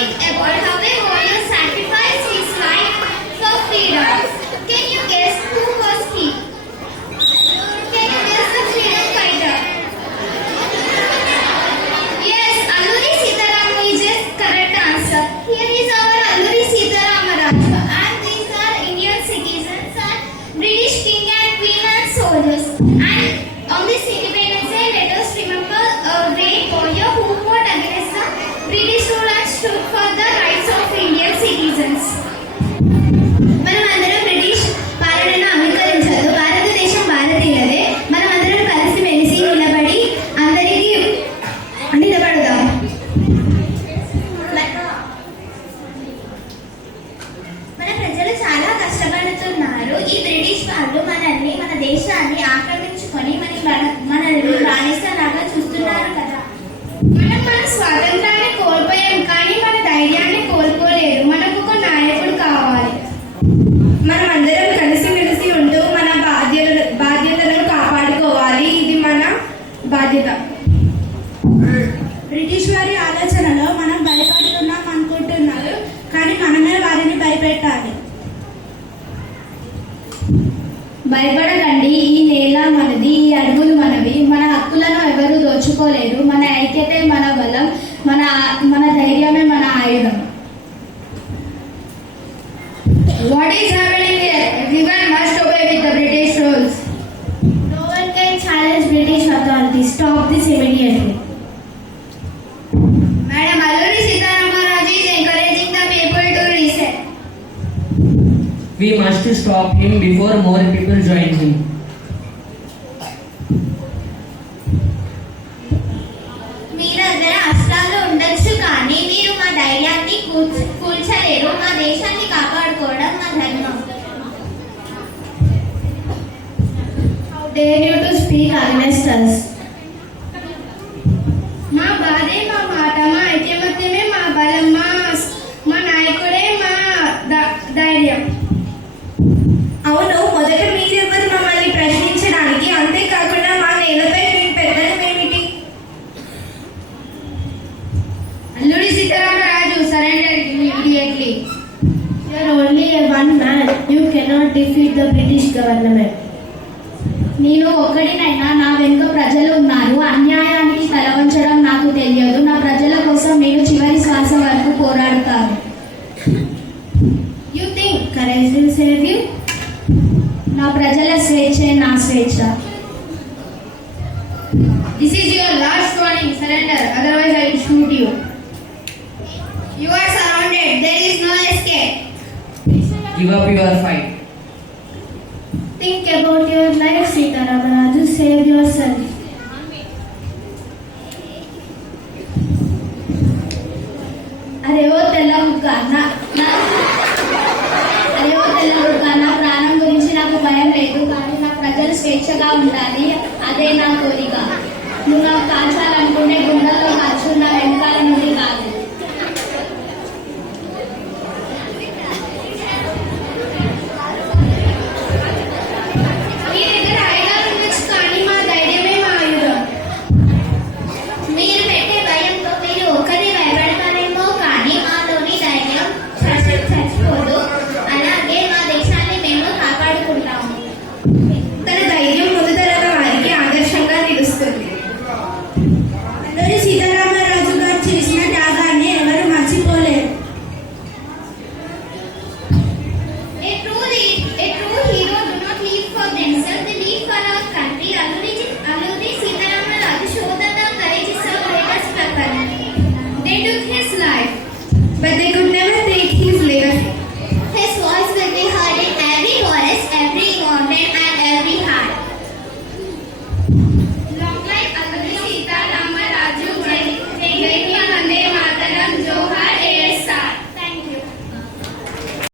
it about how a warrior sacrificed his life for freedom. Can you guess who was he? Can you guess the freedom fighter? Yes, Alluri Sitaramu is a correct answer. Here is our Alluri Sitaramaraju, and these are Indian citizens and British king and queen and soldiers. And on this Independence Day, let us remember a great warrior who fought against the British rule and stood for the rights of Indian citizens. మనమందరం బ్రిటిష్ పాలనను అంగీకరించదు. భారతదేశం భారతీయులదే. మనమందరం కలిసి మెలిసి నిలబడి అందరికీ నిలబడదాం. మన ప్రజలు చాలా కష్టపడుతున్నారు. ఈ బ్రిటిష్ వాళ్ళు మనల్ని, మన దేశాన్ని ఆక్రమించుకొని మనల్ని బానిసలాగా చూస్తున్నారు కదా. మనం మన స్వాతంత్రాన్ని కోల్పోయాం, కానీ మన ధైర్యాన్ని కోల్పోలేదు. మనకు ఒక నాయకుడు కావాలి. మనం అందరం కలిసిమెలిసి ఉంటూ మన బాధ్యతలను కాపాడుకోవాలి. ఇది మన బాధ్యత. బ్రిటిష్ వారి ఆలోచనలో మనం భయపడుతున్నాం అనుకుంటున్నారు, కానీ మనమే వారిని భయపెట్టాలి. భయపడకండి. ఈ నేల మనది, ఈ అడవులు మనవి. మన హక్కులను ఎవరు దోచుకోలేరు. మన ఐక్యతే మన బలం, మన ధైర్యమే మన ఆయుధం. What is happening here? Everyone must obey with the British rules. No one can challenge British authorities. Stop this immediately. Madam Alluri Sitaramaraju is encouraging the people to reset. We must stop him before more people join him. మీరందరూ అస్త్రాలు ఉండొచ్చు, కానీ మీరు మా ధైర్యాన్ని కూల్చలేరు. మా దేశాన్ని కాపాడుకోవడం మా ధర్మం. How dare you to speak against us? మా బాధే మా మాట, మా ఐకమత్యమే మా బలం, మా నాయకుడే మా ధైర్యం. అవును, మొదట మీరెవరు మమ్మల్ని ప్రశ్నించడానికి? అంతేకాకుండా మా నేలపై మీ పెద్దలు ఏమిటి? Alluri Sitaramaraju, surrender immediately. You are only a one man. You cannot defeat the British government. నేను ఒక్కడినైనా, నా వెనుక ప్రజలు ఉన్నారు. అన్యాయానికి తల వంచడం నాకు తెలియదు. నా ప్రజల కోసం నేను చివరి శ్వాస వరకు పోరాడుతాను. You think courage will save you? నా ప్రజల స్వేచ్ఛే నా స్వేచ్ఛ. This is your last warning. Surrender, otherwise I will shoot you. You are surrounded. There is no escape. Give up your fight. Think about your life, Sitaramaraju. Save yourself. అరే ఓ తెల్ల ముక్క, నా ప్రాణం గురించి నాకు భయం లేదు, కానీ నా ప్రజలు స్వేచ్ఛగా ఉండాలి. అదే నా కోరిక. నువ్వు నాకు కాల్చాలనుకునే గుండెల్లో కాల్చున్న వెనకాల